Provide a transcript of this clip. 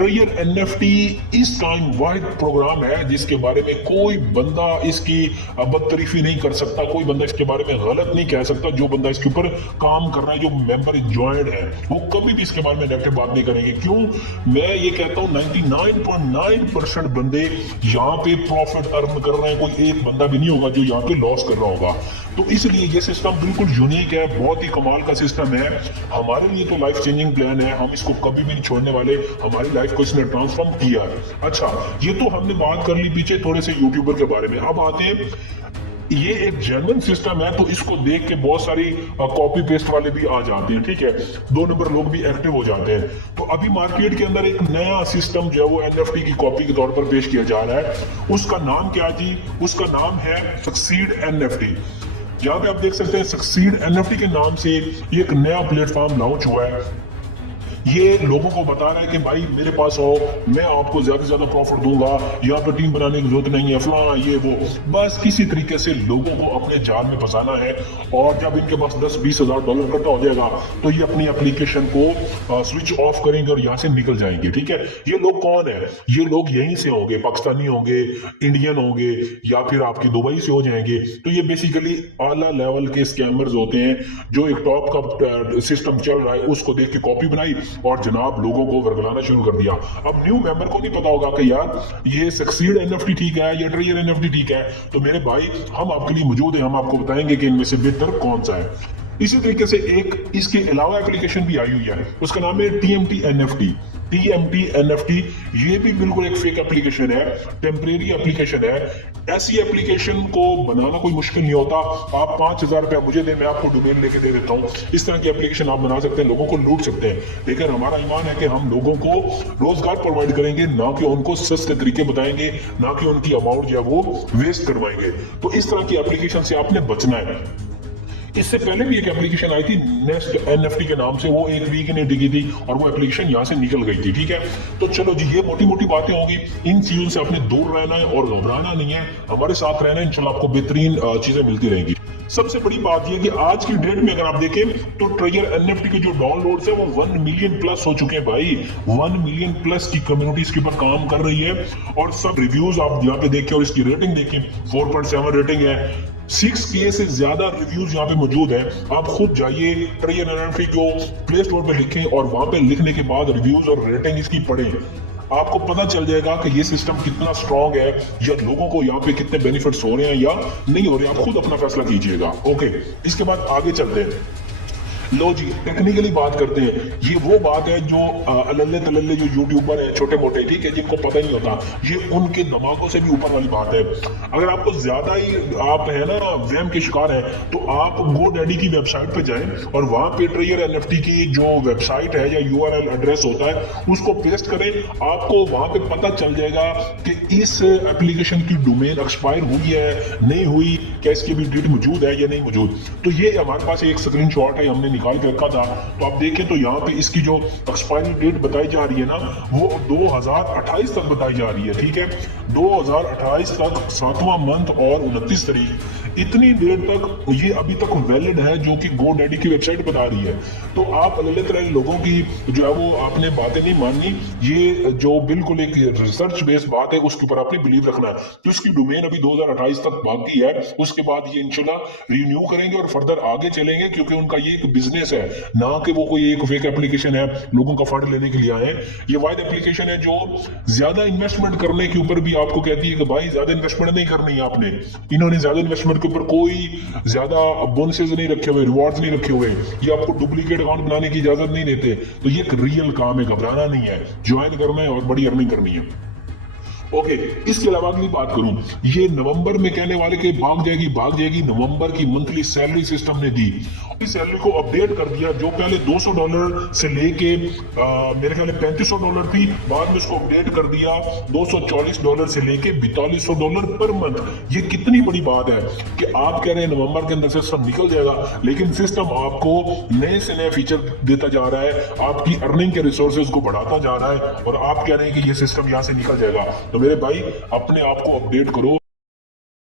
Treasure NFT इस time वाहिद programme है जिसके बारे में कोई बंदा इसकी बदतरीफी नहीं कर सकता, कोई बंदा इसके बारे में गलत नहीं कह सकता। जो बंदा इसके ऊपर काम कर रहा है, जो मेंबर ज्वाइंट है, वो कभी भी इसके बारे में नेगेटिव बात नहीं करेंगे। क्यों मैं ये कहता हूँ 99.9% बंदे यहाँ पे प्रॉफिट अर्न कर रहे हैं, कोई एक बंदा भी नहीं होगा जो यहाँ पे लॉस कर रहा होगा। तो इसलिए ये सिस्टम बिल्कुल यूनिक है, बहुत ही कमाल का सिस्टम है। हमारे लिए तो लाइफ चेंजिंग प्लान है, हम इसको कभी भी नहीं छोड़ने वाले। हमारी लाइफ को इसने ट्रांसफॉर्म किया है। अच्छा, ये तो हमने बात कर ली पीछे थोड़े से यूट्यूबर के बारे में। अब आते हैं, ये एक जेन्युइन सिस्टम है, तो इसको देख के बहुत सारी कॉपी पेस्ट वाले भी आ जाते हैं, ठीक है, 2 नंबर लोग भी एक्टिव हो जाते हैं। तो अभी मार्केट के अंदर एक नया सिस्टम जो है वो एनएफटी की कॉपी के तौर पर पेश किया जा रहा है। उसका नाम क्या जी? उसका नाम है सक्सीड एनएफटी। यहाँ पे आप देख सकते हैं सक्सीड एनएफटी के नाम से ये एक नया प्लेटफॉर्म लॉन्च हुआ है। ये लोगों को बता रहा है कि भाई मेरे पास आओ, मैं आपको ज्यादा से ज्यादा प्रॉफिट दूंगा, यहाँ पे टीम बनाने की जरूरत नहीं है, फलां ये वो। बस किसी तरीके से लोगों को अपने जाल में फंसाना है, और जब इनके पास 10-20 हजार डॉलर इकट्ठा हो जाएगा तो ये अपनी एप्लीकेशन को स्विच ऑफ करेंगे और यहाँ से निकल जाएंगे, ठीक है। ये लोग कौन है? ये लोग यहीं से होंगे, पाकिस्तानी होंगे, इंडियन होंगे, या फिर आपकी दुबई से हो जाएंगे। तो ये बेसिकली आला लेवल के स्कैमर्स होते हैं, जो एक टॉप का सिस्टम चल रहा है उसको देख के कॉपी बनाई और जनाब लोगों को वर्गलाना शुरू कर दिया। अब न्यू मेंबर को नहीं पता होगा कि यार ये सक्सीड एनएफटी ठीक है या ट्रेजर एनएफटी ठीक है। तो मेरे भाई, हम आपके लिए मौजूद हैं, हम आपको बताएंगे कि इनमें से बेहतर कौन सा है। इसी तरीके से एक इसके अलावा एप्लीकेशन भी आई हुई है, उसका नाम है टीएमटी एनएफटी। टीएमटी एनएफटी ये भी बिल्कुल एक फेक एप्लीकेशन है, टेम्परेरी एप्लीकेशन है। ऐसी एप्लीकेशन को बनाना कोई मुश्किल नहीं होता। आप 5,000 रुपया मुझे दें, मैं आपको डोमेन लेके दे देता हूँ। इस तरह की एप्लीकेशन आप बना सकते हैं, लोगों को लूट सकते हैं। लेकिन हमारा ईमान है कि हम लोगों को रोजगार प्रोवाइड करेंगे, ना कि उनको सस्ते तरीके बताएंगे, ना कि उनकी अमाउंट जो है वो वेस्ट करवाएंगे। तो इस तरह की एप्लीकेशन से आपने बचना है। इससे पहले भी एक एप्लीकेशन आई थी नेस्ट एनएफटी के नाम से, वो एक वीक नहीं टिकी थी और वो एप्लीकेशन यहाँ से निकल गई थी, ठीक है। तो चलो जी, ये मोटी मोटी बातें होंगी। इन चीजों से आपने दूर रहना है और घबराना नहीं है, हमारे साथ रहना है। इंशाल्लाह आपको बेहतरीन चीजें मिलती रहेंगी। सबसे बड़ी बात यह कि आज की डेट में अगर आप देखें तो ट्रेजर एनएफटी के जो डाउनलोड्स है वो 1 मिलियन प्लस हो चुके हैं भाई। 1 मिलियन प्लस की कम्युनिटी इसके ऊपर काम कर रही है, और सब रिव्यूज आप यहाँ पे देखें और इसकी रेटिंग देखें, 4.7 रेटिंग है। 6K से ज्यादा रिव्यूज यहाँ पे मौजूद है। आप खुद जाइए ट्रेजर एनएफटी को प्ले स्टोर पे लिखें और वहां पे लिखने के बाद रिव्यूज और रेटिंग इसकी पढ़ें। आपको पता चल जाएगा कि ये सिस्टम कितना स्ट्रांग है, या लोगों को यहाँ पे कितने बेनिफिट्स हो रहे हैं या नहीं हो रहे हैं। आप खुद अपना फैसला कीजिएगा। ओके, इसके बाद आगे चलते हैं। लो जी, टेक्निकली बात करते हैं। ये वो बात है जो अल्ले तल्ले जो यूट्यूबर हैं छोटे मोटे, ठीक है, जिनको पता नहीं होता, ये उनके दिमागों से भी ऊपर वाली बात है। अगर आपको ज्यादा ही आप है ना वहम के शिकार हैं, तो आप GoDaddy की वेबसाइट पे जाएं और वहां पे ट्रेजर एनएफटी की जो वेबसाइट है या यूआरएल एड्रेस होता है उसको पेस्ट करें। आपको वहां पे पता चल जाएगा कि इस एप्लीकेशन की डोमेन एक्सपायर हुई है नहीं हुई, क्या इसकी भी डेट मौजूद है या नहीं मौजूद। तो ये हमारे पास एक स्क्रीनशॉट है, हमने निकाल के रखा था। तो आप देखें तो यहाँ पे इसकी जो एक्सपायरी डेट बताई जा रही है ना, वो 2028 तक बताई जा रही है, ठीक है। 2028 तक 7वां मंथ और 29 तारीख, इतनी देर तक ये अभी तक वैलिड है, जो कि GoDaddy की वेबसाइट बता रही है। तो आप अलग-अलग लोगों की जो है वो आपने बातें नहीं माननी। ये जो बिल्कुल एक रिसर्च बेस्ड बात है उसके ऊपर आपने बिलीव रखना है। तो इसकी डोमेन अभी 2028 तक बाकी है, उसके बाद ये इंशाल्लाह रिन्यू करेंगे और फर्दर आगे चलेंगे, क्योंकि उनका ये एक बिजनेस है, ना कि वो कोई एक फेक एप्लीकेशन है लोगों का फंड लेने के लिए आए। ये वाइड एप्लीकेशन है जो ज्यादा इन्वेस्टमेंट करने के ऊपर भी आपको कहती है कि भाई ज्यादा इन्वेस्टमेंट नहीं करनी है आपने। इन्होंने ज्यादा इन्वेस्टमेंट के ऊपर कोई ज्यादा बोनसेस नहीं रखे हुए, रिवॉर्ड्स नहीं रखे हुए, ये आपको डुप्लीकेट अकाउंट बनाने की इजाजत नहीं देते। तो ये एक रियल काम है, घबराना नहीं है, ज्वाइन करना है और बड़ी अर्निंग करनी है। ओके, इसके अलावा अगली बात करूं, ये नवंबर में कहने वाले के भाग जाएगी। नवंबर की मंथली सैलरी सिस्टम ने दी, इस सैलरी को अपडेट कर दिया। जो पहले $200 से लेके मेरे ख्याल $3500 थी, बाद में उसको अपडेट कर दिया $244 से लेके $4200 पर मंथ। ये कितनी बड़ी बात है कि आप कह रहे हैं नवंबर के अंदर से सब निकल जाएगा, लेकिन सिस्टम आपको नए से नए फीचर देता जा रहा है, आपकी अर्निंग के रिसोर्सेज को बढ़ाता जा रहा है, और आप कह रहे हैं कि ये सिस्टम यहाँ से निकल जाएगा। तो मेरे भाई, अपने आप को अपडेट करो,